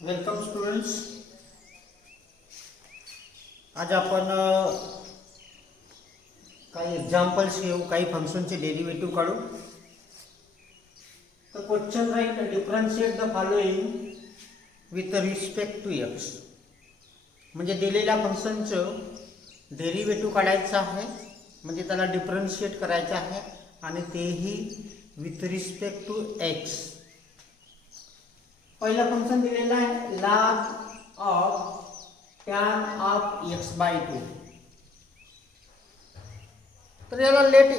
Welcome students. आज आपण काही एक्झाम्पल्स घेऊ, काही फंक्शनचे डेरिव्हेटिव्ह काढू. तर question right, differentiate the following with respect to x. म्हणजे दिलेल्या फंक्शनचं डेरिव्हेटिव्ह काढायचं आहे, म्हणजे त्याला डिफरन्शिएट करायचं आहे आणि तेही विथ रिस्पेक्ट टू एक्स. पहिलं फंक्शन दिलेलं आहे log of tan of x/2. तर याला लेट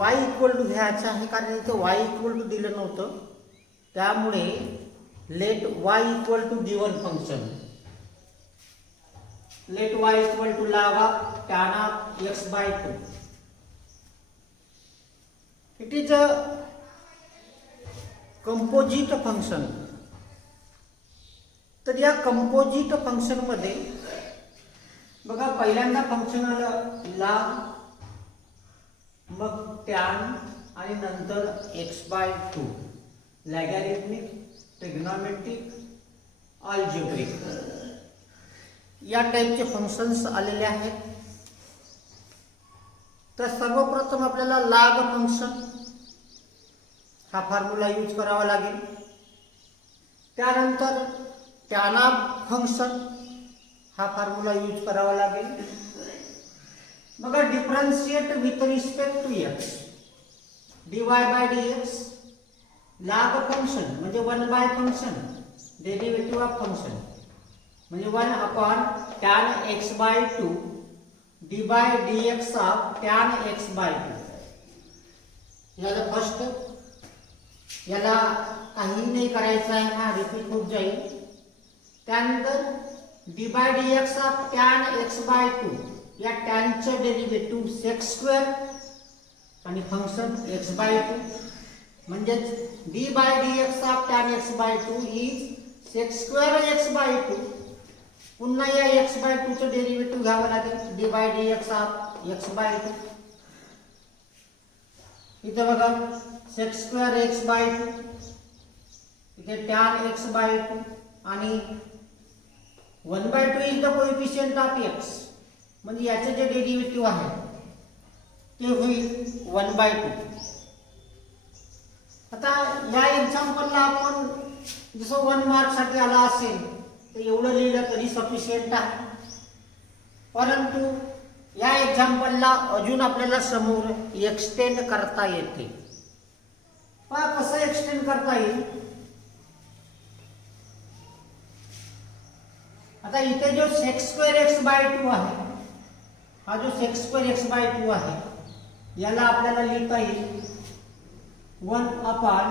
y इक्वल टू घ्यायचं आहे, कारण इथे y इक्वल टू दिलं नव्हतं. त्यामुळे let y equal to given function, let y equal to log of tan of x/2. It is a composite function. तर या कंपोजिट फंक्शन मध्ये बघा, पहिल्यांदा फंक्शन आलं log, मग tan आणि नंतर x/2. लॅगॅरिथमिक, ट्रिग्नॉमेट्रिक, अल्जेब्रिक या टाईपचे फंक्शन्स आलेले आहेत. तर सर्वप्रथम आपल्याला log फंक्शन हा फॉर्म्युला यूज करावा लागेल. त्यानंतर tan फंक्शन हा फॉर्म्युला यूज करावा लागेल. बघा, differentiate with respect to x, dy/dx. log function म्हणजे 1 फंक्शन, डेरिव्हेटिव्ह ऑफ फंक्शन म्हणजे 1/tan x/2 dy/dx of tan x/2. याला फर्स्ट, याला काही नाही करायचं आहे, हा रिपीट होत जाईल. त्यानंतर dy/dx ऑफ tan x/2, या टॅनचं डेरिव्हेटिव्ह sec² आणि फंक्शन x/2, म्हणजेच dy/dx of tan x/2 is sec² x/2. पुन्हा या x/2 चं डेरिव्हेटिव्ह घ्यावं लागेल, dy/dx ऑफ x/2. इथे बघा sec² x/2, इथे tan x/2 आणि 1/2 is the coefficient of x, म्हणजे याचे जे डेरिव्हेटिव्ह आहे ते होईल 1/2. आता या एक्झाम्पलला आपण जसं 1 मार्क साठी आला असेल तर एवढं लिहिलं तरी सफिशियंट आहे. परंतु या एक्झाम्पलला अजून आपल्याला समोर एक्सटेंड करता येते. पहा कसं एक्सटेंड करता येईल. आता इथे जो sec² x/2 आहे, हा जो sec² x/2 आहे, याला आपल्याला लिहिता येईल 1/cos²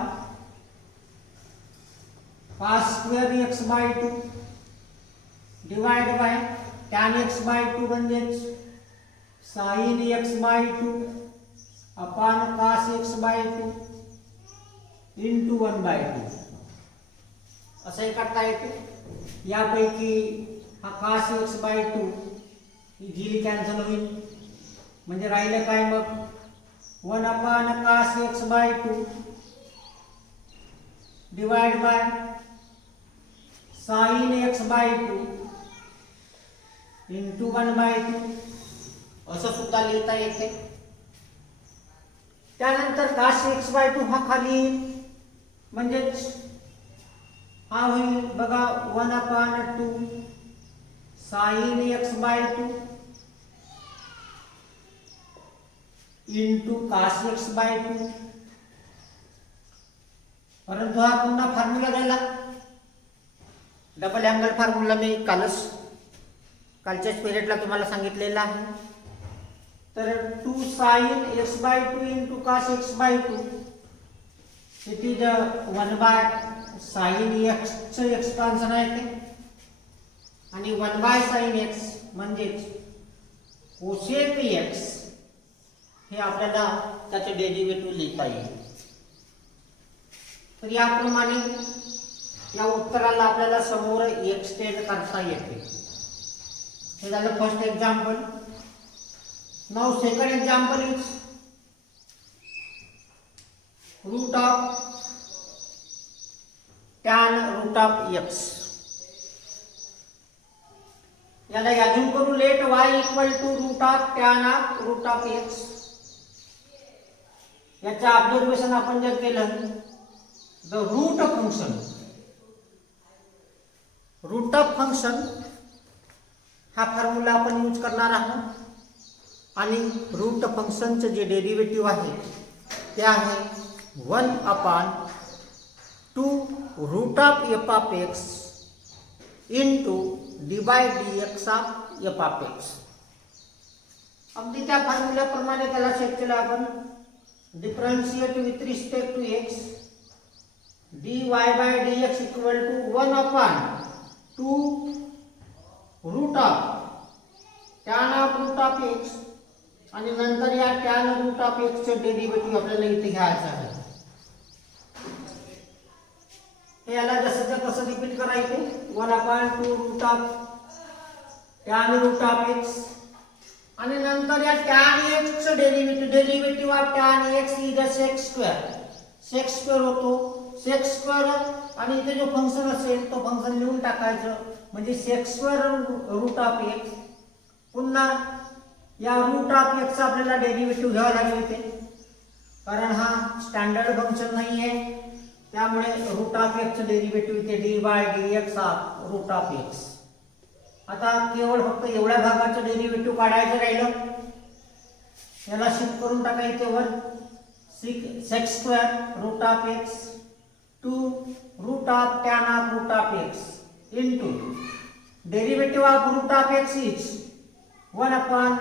x/2 divide by tan x/2 म्हणजेच sin x/2 upon cos x/2 into 1/2. असंही करता येते. यापैकी हा cos x/2 इझिली कॅन्सल होईल, म्हणजे राहिलं काय मग 1/cos x/2 divide by sin x/2 into 1/2 असं सुद्धा लिहिता येते. त्यानंतर cos x/2 हा खाली, म्हणजेच हा होईल बघा 1/2 sin x/2 into cos x/2. परंतु हा पुन्हा फॉर्म्युला झाला, डबल अँगल फॉर्म्युला. मी कालच्याच पिरियडला तुम्हाला सांगितलेला आहे. तर 2 sin x/2 into cos x/2, it is 1/sin x चं एक्सपान्शन आहे ते, आणि 1/sin x म्हणजेच cosec x हे आपल्याला त्याचे डेरिव्हेटिव्ह लिहिता येईल. तर याप्रमाणे या उत्तराला आपल्याला समोर एक्सटेंड करता येते. हे झालं first example. Now second example is root of tan root of x. त्याला अजून करू. Let y equal to root of tan of root of x. याचं ऑब्झर्वेशन आपण जर केलं, the root function, root of function हा फॉर्म्युला आपण use करणार आहोत. आणि रूट फंक्शनचं जे डेरिव्हेटिव्ह आहे ते आहे 1/2 root of f of x into d by d x of f of x. अगदी त्या फॉर्म्युल्याप्रमाणे त्याला सेट केलं आपण. Differentiate with respect to x d y by d x equal to 1/2 root of tan of root of x. आणि नंतर या tan root of एक्सचं डेरिव्हेटिव्ह आपल्याला इथे घ्यायचं आहे. हे याला जसं तसं रिपीट करायचे. 1/2 root of tan root of x. आणि नंतर या टॅन एक्सचं derivative of tan x is a sec square. Sec square होतो. सेक स्क्वेअर आणि इथे जो फंक्शन असेल तो फंक्शन लिहून टाकायचं. म्हणजे sec square root of x. पुन्हा या रूट ऑफ एक्स आपल्याला डेरिव्हेटिव्ह घ्यावा लागेल इथे, कारण हा स्टँडर्ड फंक्शन नाही आहे. त्यामुळे रूट ऑफ एक्सचं डेरिव्हेटिव्ह इथे d by d x of root of x. आता केवळ फक्त एवढ्या भागाचं डेरिव्हेटिव्ह काढायचं राहिलं. याला शिफ्ट करून टाका इथे वर. Sec square root of x two root of tan of root of x into derivative of root of x is 1/2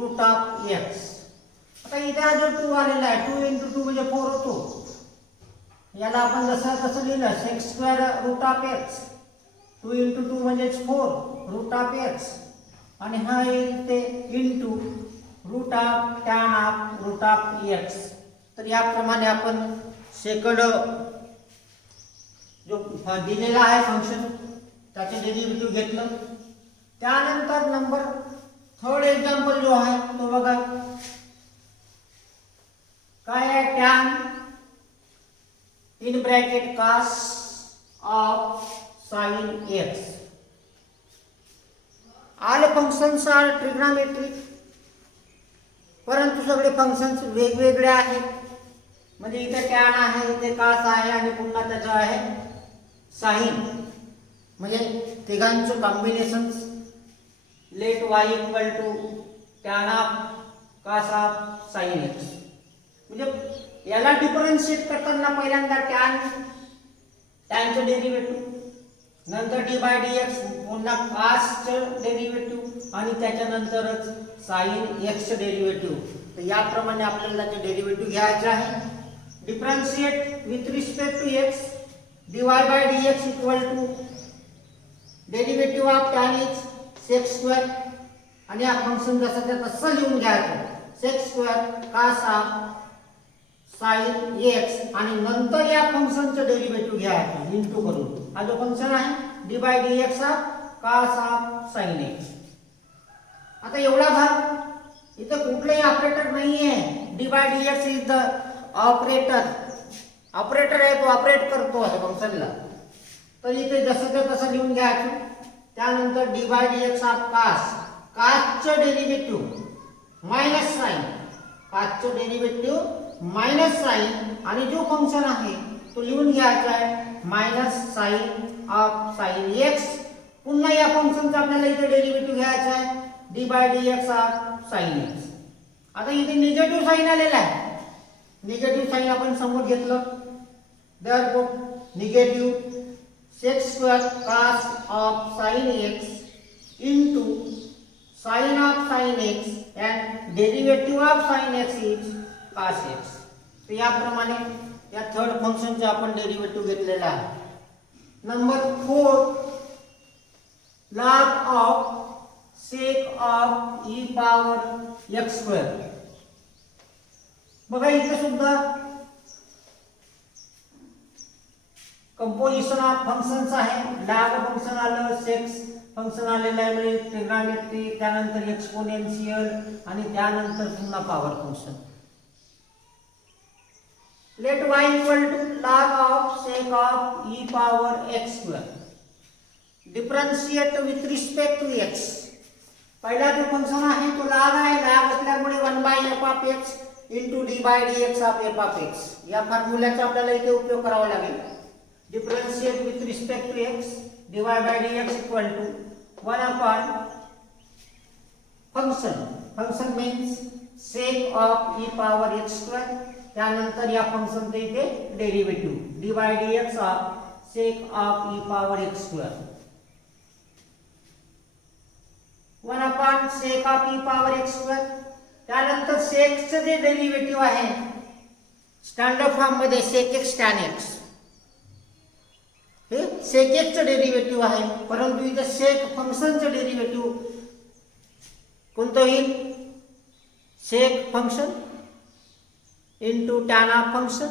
root of x. आता इथे हा जो 2 आलेला आहे, 2 × 2 म्हणजे 4 होतो. याला आपण जसं तसं लिहिलं, sec square root of x 2 × 2 म्हणजे 4 रूट ऑफ एक्स. आणि हा येईल ते into root of tan of root of x. तर याप्रमाणे आपण सेकंड जो दिलेला आहे फंक्शन त्याचे डेरिव्हेटिव्ह घेतलं. त्यानंतर नंबर थर्ड एक्झाम्पल जो आहे तो बघा. काय आहे? Tan in bracket cos of sine x. All functions are trigonometric, परंतु सगळे फंक्शन्स वेगवेगळे आहेत. म्हणजे इथे टॅन आहे, इथे कॉस आहे आणि पुन्हा त्याचं आहे साइन. म्हणजे तिघांचं combination. Let y equal to tan of cos of sine x. म्हणजे याला डिफरन्शिएट करताना पहिल्यांदा टॅनचं डेरिव्हेटिव्ह, नंतर डी बाय डी एक्स, पुन्हा कॉसचं डेरिव्हेटिव्ह आणि त्याच्यानंतरच साइन एक्सचं डेरिव्हेटिव्ह. तर याप्रमाणे आपल्याला त्याचे डेरिव्हेटिव्ह घ्यायचे आहे. Differentiate with respect to x dy by dx equal to derivative of tan x sec square. आणि हा फंक्शन जसं तसं लिहून घ्यायचं. Sec square cos of sine x. आणि नंतर या फंक्शनचं डेरिव्हेटिव्ह घ्यायचं इंटू करून. हा जो फंक्शन आहे d by d x of cos of sine x. आता एवढा भाग इथे कुठलाही ऑपरेटर नाही आहे. D by d x is the operator. Operator आहे, तो ऑपरेट करतो आहे फंक्शनला. तर इथे जसं तसं लिहून घ्यायचं. त्यानंतर d by d x of cos, कॉसचं डेरिव्हेटिव्ह मायनस साइन, कॉसचं डेरिव्हेटिव्ह मायनस साइन. आणि जो फंक्शन आहे तो लिहून घ्यायचा आहे minus sine of sine x. पुन्हा या फंक्शनचा आपल्याला इथे डेरिव्हेटिव्ह घ्यायचा आहे d by d x of sine x. आता इथे निगेटिव्ह साइन आलेला आहे. निगेटिव्ह साइन आपण समोर घेतलं. therefore negative sec square cos of sin x into sin of sin x and derivative of sin x is cos x. तर याप्रमाणे या थर्ड फंक्शनचे आपण डेरिव्हेटिव्ह घेतलेला आहे. Number 4 log of sec of e power x square. बघा इथे सुद्धा कंपोजिशन ऑफ फंक्शन्स आहे. लॉग फंक्शन आलं, सेक्स फंक्शन आलेलं आहे, म्हणजे ट्रिग्नोमेट्री, त्यानंतर एक्सपोनेन्शियल आणि त्यानंतर पुन्हा power function. Let y equal to log of sec of e power x square. Differentiate with respect to x. पहिला जो फंक्शन आहे तो log आहे. log असल्यामुळे 1/f(x) into d/dx of f(x). या फॉर्म्युल्याचा आपल्याला इथे उपयोग करावा लागेल. Differentiate with respect to x dy/dx equal to 1 function means sec of e⁻x². त्यानंतर या फंक्शनचे इथे derivative dy/dx of sec of e⁻x². 1 sec of e⁻x². त्यानंतर सेकचं जे डेरिव्हेटिव्ह आहे स्टँडर्ड फॉर्म मध्ये sec x tan x, हे sec x चं डेरिव्हेटिव्ह आहे. परंतु इथे sec फंक्शनचं डेरिव्हेटिव्ह कोणतं होईल? sec function into tan of function.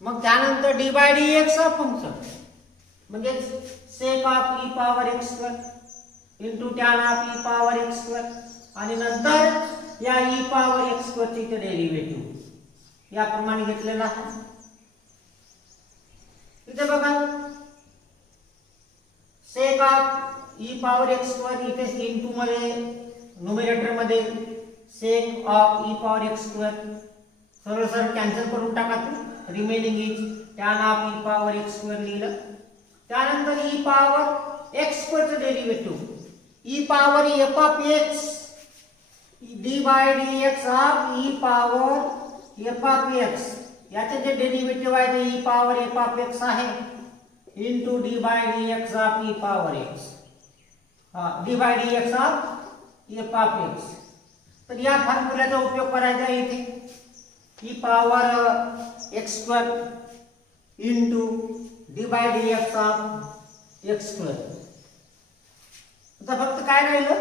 मग त्यानंतर d/dx ऑफ फंक्शन म्हणजे sec of e⁻x² into tan of e⁻x². आणि नंतर या e⁻x² चे डेरिव्हेटिव्ह याप्रमाणे घेतलेला आहे. इथे बघा sec ऑफ e⁻x² इथे इंटू मध्ये न्यूमरेटर मध्ये sec ऑफ e⁻x². सरळ कॅन्सल करून टाका. Remaining is tan of e⁻x² लिहिलं. त्यानंतर e⁻x² चे derivative e⁻f(x) d/dx of e⁻f(x). याचे जे डेरिव्हेटिव्ह आहे ते e⁻f(x) आहे into d/dx of e⁻x. d/dx of f(x). तर या फॉर्म्युल्याचा उपयोग करायचा आहे इथे e⁻x² into d/dx of x². आता फक्त काय राहिलं?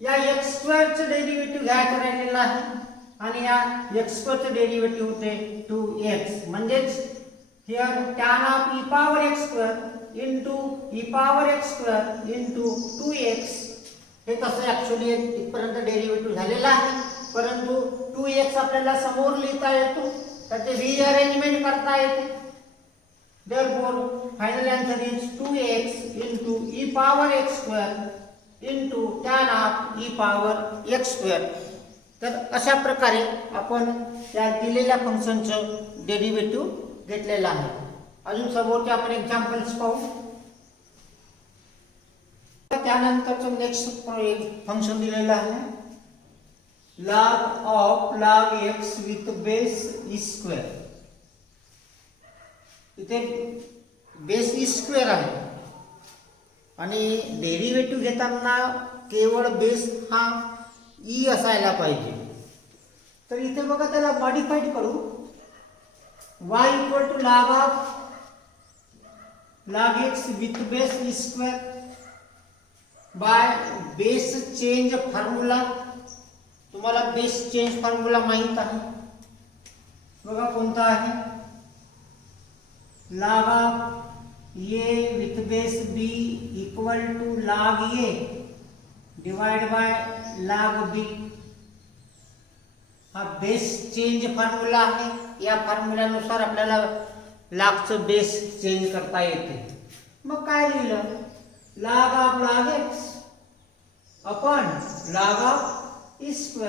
या x² चं डेरिव्हेटिव्ह घ्यायचं राहिलेलं आहे आणि या x² चं डेरिव्हेटिव्ह होते 2x. म्हणजेच here tan of e⁻x² into e⁻x² into 2x. हे तसं ऍक्च्युअली इथपर्यंत डेरिव्हेटिव्ह झालेला आहे. परंतु 2x आपल्याला समोर लिहिता येतो, त्याचे रिअरेंजमेंट करता येते. Therefore, final answer is 2x into e⁻x² into tan of e⁻x². तर अशा प्रकारे आपण त्या दिलेल्या फंक्शनचं डेरिव्हेटिव्ह घेतलेलं आहे. अजून समोरचे आपण एक्झाम्पल्स पाहू. त्यानंतरचं नेक्स्ट फंक्शन दिलेलं आहे log x with base e². इथे बेस e² आहे आणि डेरिव्हेटिव्ह घेताना केवळ बेस हा e असायला पाहिजे. तर इथे बघा त्याला मॉडिफाईड करू. y equal to log x with base e² by base change formula. तुम्हाला बेस चेंज फॉर्म्युला माहित आहे. बघा कोणता आहे? log a with base b equal to log a divided by log b. हा बेस चेंज फॉर्म्युला आहे. या फॉर्म्युल्यानुसार आपल्याला logचं बेस चेंज करता येते. मग काय लिहिलं? log x upon log e².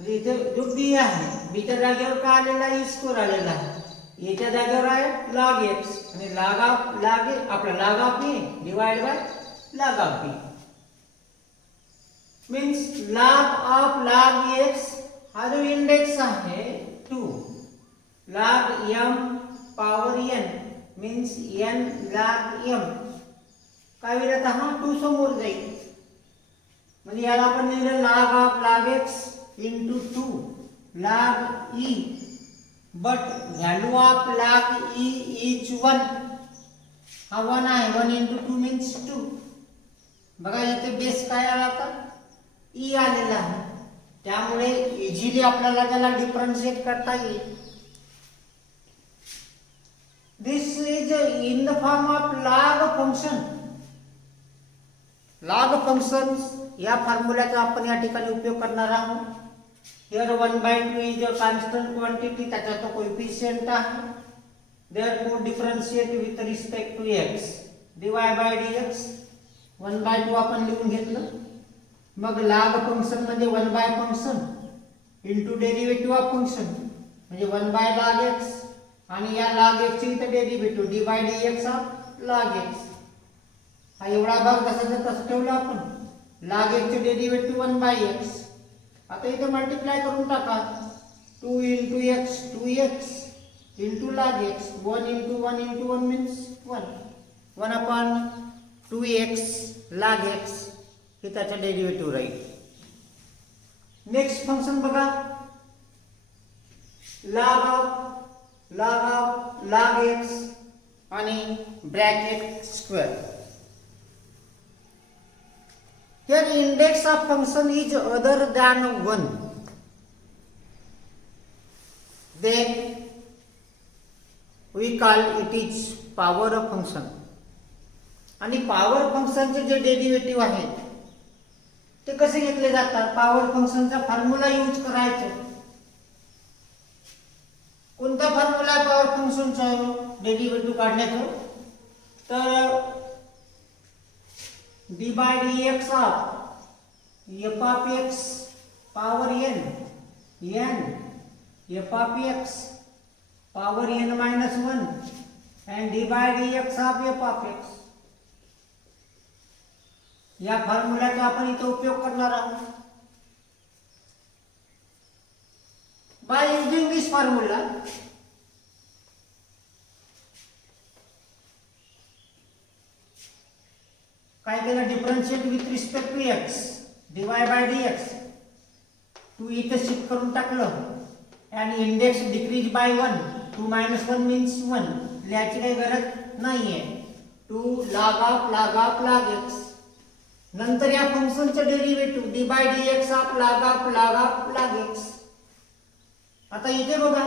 इथे जो b आहे बीच्या जागेवर काय आलेला आहे? e² आलेला आहे. याच्या जागेवर आहे log x आणि log a आपला log b divide by log b means log x हा जो इंडेक्स आहे 2 log m power n means n log m. काय होईल आता? हा 2 समोर जाईल म्हणजे याला आपण लिहिलं log x into 2 log e. But value of log e is 1. हा 1 आहे. 1 into 2 means 2. बघा इथे बेस काय आला आता? e आलेला आहे. त्यामुळे इझिली आपल्याला त्याला डिफरन्शिएट करता येईल. This is in the form of log function. log function या फॉर्म्युल्याचा आपण या ठिकाणी उपयोग करणार आहोत. Here 1/2 is a constant quantity, त्याचा तो कोएफिशिएंट आहे. Therefore differentiate with respect to x. dy/dx 1/2 आपण लिहून घेतलं. मग log फंक्शन म्हणजे 1 function into derivative of function म्हणजे 1/log x आणि या log x ची इथे derivative dy/dx of log x. हा एवढा भाग तसाचा तसा ठेवला आपण. log x चे डेरिव्हेटिव्ह 1/x. आता इथे मल्टिप्लाय करून टाका. 2 into x 2x into log x 1 into 1 into 1 means 1 1 upon 2x log x हे त्याचा डेरिव्हेटिव्ह राहील. नेक्स्ट फंक्शन बघा log of log x आणि bracket square. Here index of function is other than 1, then we call it is power of function. आणि power फंक्शनचे जे derivative आहेत ते कसे घेतले जातात? पॉवर फंक्शनचा फॉर्म्युला यूज करायचं. कोणता फॉर्म्युला आहे पॉवर फंक्शनचा डेरिव्हेटिव्ह काढण्याचा? तर dy/dx of f of x power n f of x power n minus 1 and dy/dx of f of x. या फॉर्म्युलाचा आपण इथे उपयोग करणार आहोत. बाय युजिंग दिस फॉर्म्युला काय केलं? Differentiate with respect to x dy/dx 2 इथे शिफ्ट करून टाकलं आणि इंडेक्स डिक्रीज बाय 1 2 - 1 मीन्स 1 लिहायची काही गरज नाहीये. 2 log x. नंतर या फंक्शनचं derivative dy/dx of log x. आता इथे बघा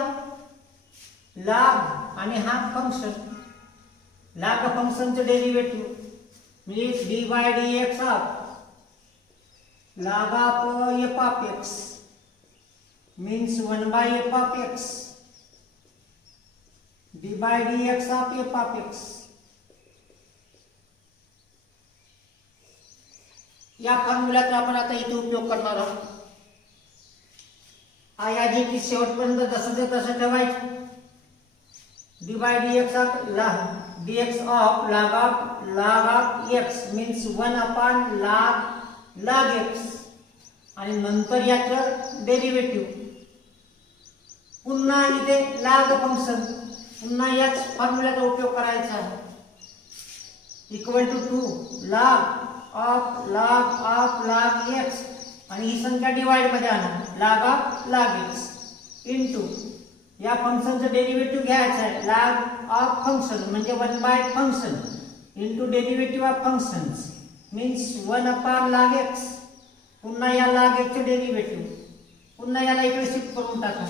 log आणि हा फंक्शन log फंक्शनचं डेरिव्हेटिव्ह म्हणजे dy/dx of log of f of x means 1/f of x dy/dx of f of x. या फॉर्म्युलाचा आपण आता इथे उपयोग करणार आहोत. या जे की शेवटपर्यंत जसं तसं ठेवायचं. dy/dx of dx of log of x means 1 upon log x आणि नंतर याचं डेरिव्हेटिव्ह. पुन्हा इथे log फंक्शन पुन्हा याच फॉर्म्युलाचा उपयोग करायचा आहे. इक्वल टू 2 log x आणि ही संख्या डिवाइड मध्ये आणा log x इनटू या फंक्शनचं डेरिव्हेटिव्ह घ्यायचं आहे. log ऑफ फंक्शन म्हणजे 1 function into derivative of functions means 1 upon log x. पुन्हा या log x चे डेरिव्हेटिव्ह पुन्हा याला इकडे शिफ्ट करून टाका.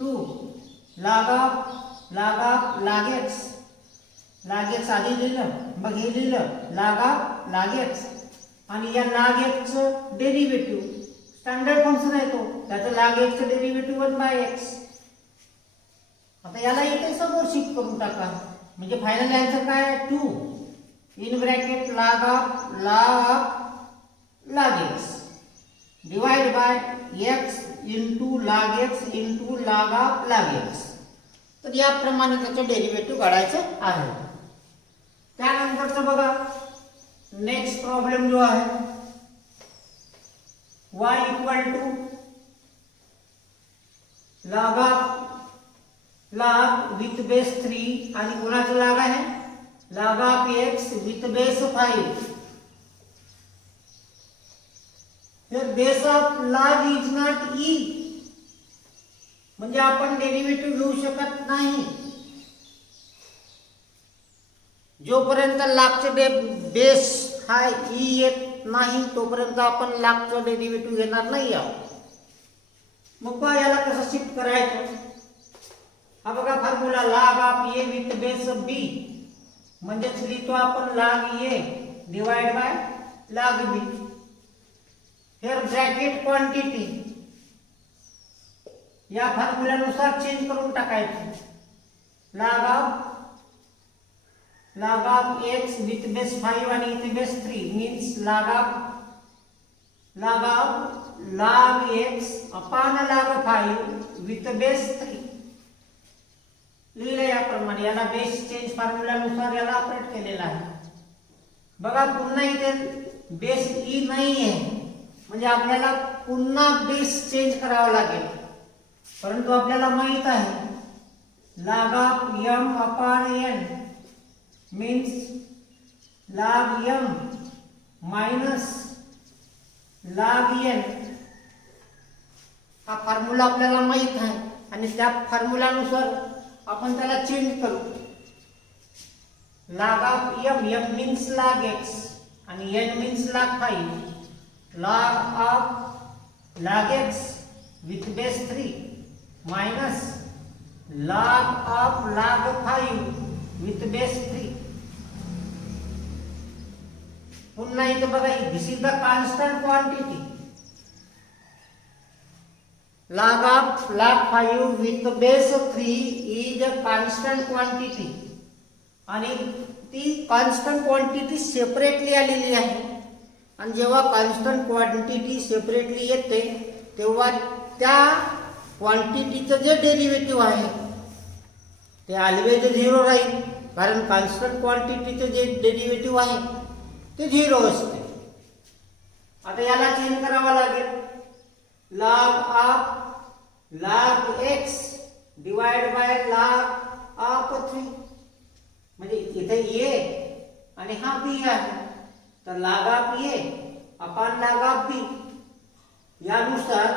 2 log x आधी लिहिलं मग हे लिहिलं log x आणि या log x चं डेरिव्हेटिव्ह स्टँडर्ड फंक्शन आहे तो त्याचं log x चं डेरिव्हेटिव्ह 1/x. आता याला इथे समोर शिफ्ट करून टाका म्हणजे फायनल आन्सर काय आहे? 2 in bracket log x divide by x into log x into log x. तर याप्रमाणे त्याचं डेरिव्हेटिव्ह काढायचं आहे. त्यानंतरचं बघा नेक्स्ट प्रॉब्लेम जो आहे y equal to log with base 3 आणि कोणाचं log आहे log of x with base 5. तर base of log is not e म्हणजे आपण डेरिव्हेटिव्ह घेऊ शकत नाही. जोपर्यंत logचे बेस हा e येत नाही तोपर्यंत आपण logचं डेरिव्हेटिव्ह घेणार नाही आहोत. मग पहा याला कसं शिफ्ट करायचं. हा बघा formula log of a with base b म्हणजे लिहितो आपण log a divide by log b. Hair bracket quantity या फॉर्म्युल्यानुसार चेंज करून टाकायचं. log of log of x with base 5 आणि इथे base 3 means log x upon log 5 with base 3 लिहिलं याप्रमाणे. याला बेस चेंज फॉर्म्युलानुसार याला ऑपरेट केलेला आहे. बघा पुन्हा इथे बेस ई नाही आहे म्हणजे आपल्याला पुन्हा बेस चेंज करावा लागेल. परंतु आपल्याला माहित आहे log of m upon n means log m minus log n हा फॉर्म्युला आपल्याला माहित आहे आणि त्या फॉर्म्युलानुसार आपण त्याला चेंज करू. log of m means log x आणि n means log 5. log of log x with base 3 minus log of log 5 with base 3. पुन्हा इथे बघा this is the constant quantity. log of log 5 with base 3 is a constant quantity आणि ती constant quantity separately आलेली आहे. आणि जेव्हा constant quantity separately येते तेव्हा त्या क्वांटिटीचं जे डेरिव्हेटिव्ह आहे ते ऑलवेज 0 राहील कारण कॉन्स्टंट क्वांटिटीचं जे डेरिव्हेटिव्ह आहे ते 0 असते. आता याला चेंज करावा लागेल. log x divide by log of 3 म्हणजे इथे a आणि हा b आहे तर log of a upon log of b यानुसार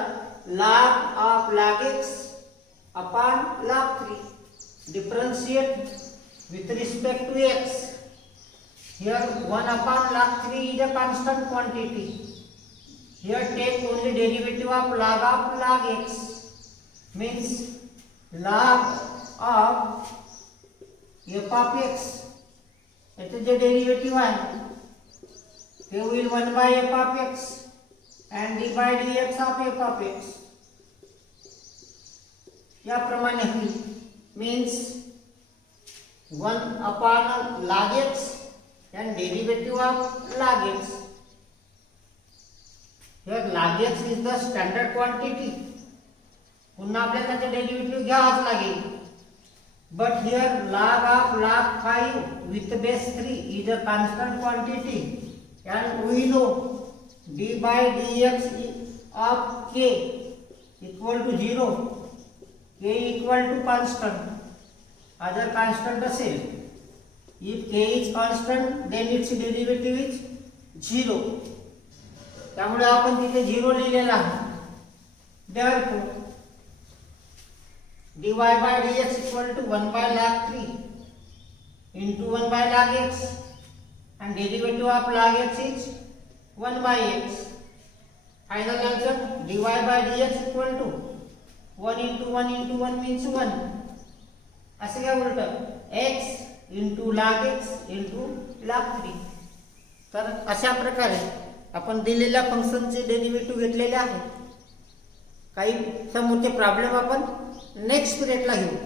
log of log x upon log 3 differentiate with respect to x. Here 1 upon log 3 is a constant quantity. Here take only derivative of log x means log of f of x. याचे जे derivative आहे ते होईल 1 by f of x and d by dx of f of x. याप्रमाणे होईल means 1 upon log x and derivative of log x. Here log x is the standard quantity. पुन्हा आपल्याला त्याचे डेरिव्हेटिव्ह घ्यावाच लागेल. But here log of log 5 with base 3 is a constant quantity and we know d by dx of k equal to 0. k equal to constant. Other constant असेल. If k is constant then its derivative is 0. त्यामुळे आपण तिथे 0 लिहिलेला आहे. Therefore dy by dx equal to 1 by log 3 into 1 by log x and derivative of log x is 1 by x. Final answer dy by dx equal to 1 into 1 into 1 means 1. असे काय उलट x into log x into log 3. तर अशा प्रकारे आपण दिलेल्या फंक्शनचे derivative घेतलेले आहे. काही समोरचे प्रॉब्लेम आपण नेक्स्ट पिरियडला घेऊ.